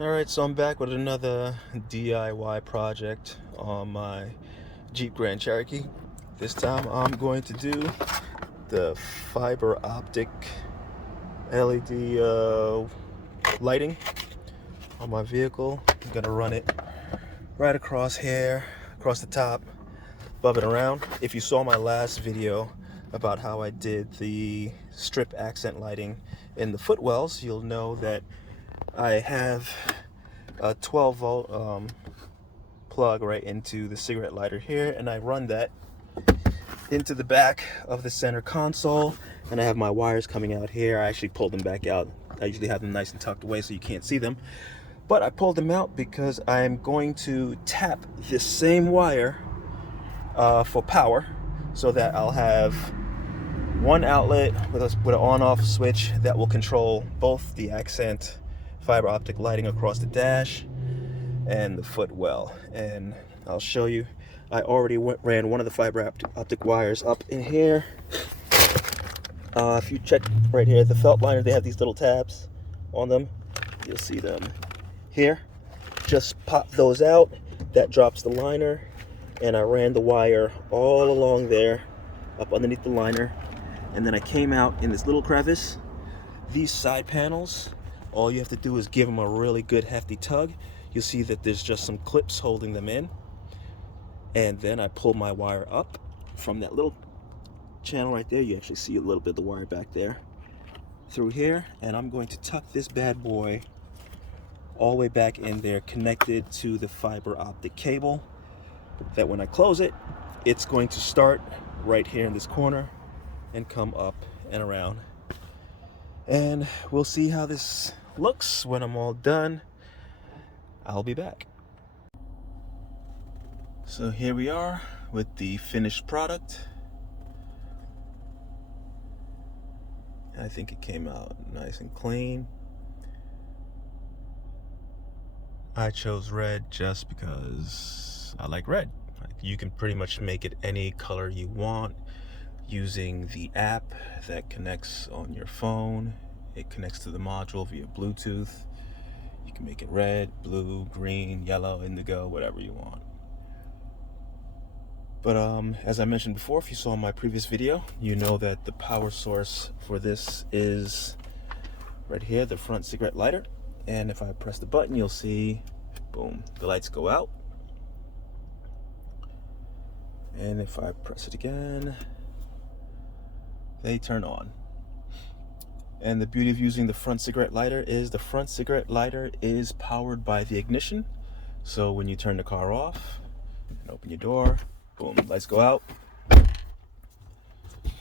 Alright, so I'm back with another DIY project on my Jeep Grand Cherokee. This time I'm going to do the fiber optic LED lighting on my vehicle. I'm going to run it right across here, across the top, above and around. If you saw my last video about how I did the strip accent lighting in the footwells, you'll know that I have a 12 volt plug right into the cigarette lighter here, and I run that into the back of the center console, and I have my wires coming out here. I actually pulled them back out. I usually have them nice and tucked away so you can't see them, but I pulled them out because I'm going to tap this same wire for power, so that I'll have one outlet with an on-off switch that will control both the accent fiber optic lighting across the dash and the footwell. And I'll show you, I already ran one of the fiber optic wires up in here. If you check right here, the felt liner, they have these little tabs on them. You'll see them here. Just pop those out. That drops the liner, and I ran the wire all along there, up underneath the liner, and then I came out in this little crevice. These side panels, all you have to do is give them a really good hefty tug. You'll see that there's just some clips holding them in. And then I pull my wire up from that little channel right there. You actually see a little bit of the wire back there through here. And I'm going to tuck this bad boy all the way back in there, connected to the fiber optic cable, that when I close it, it's going to start right here in this corner and come up and around. And we'll see how this looks when I'm all done. I'll be back. So here we are with the finished product. I think it came out nice and clean. I chose red just because I like red. You can pretty much make it any color you want using the app that connects on your phone. It connects to the module via Bluetooth. You can make it red, blue, green, yellow, indigo, whatever you want. But as I mentioned before, if you saw my previous video, you know that the power source for this is right here, the front cigarette lighter. And if I press the button, you'll see, boom, the lights go out. And if I press it again, they turn on. And the beauty of using the front cigarette lighter is the front cigarette lighter is powered by the ignition. So when you turn the car off and open your door, boom, lights go out.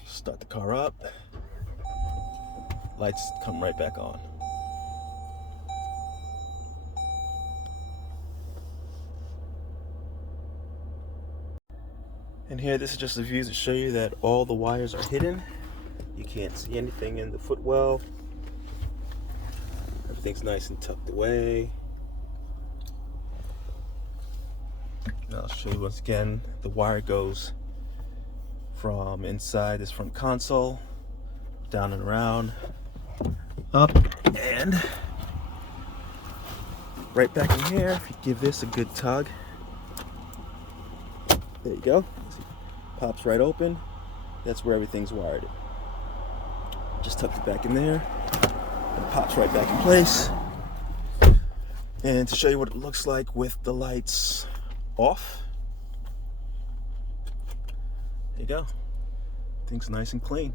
Start the car up, lights come right back on. And here, this is just the views to show you that all the wires are hidden. You can't see anything in the footwell. Everything's nice and tucked away. And I'll show you once again, the wire goes from inside this front console, down and around, up, and right back in here. If you give this a good tug, there you go. Pops right open. That's where everything's wired. Just tucked it back in there. It pops right back in place. And to show you what it looks like with the lights off, there you go. Things nice and clean.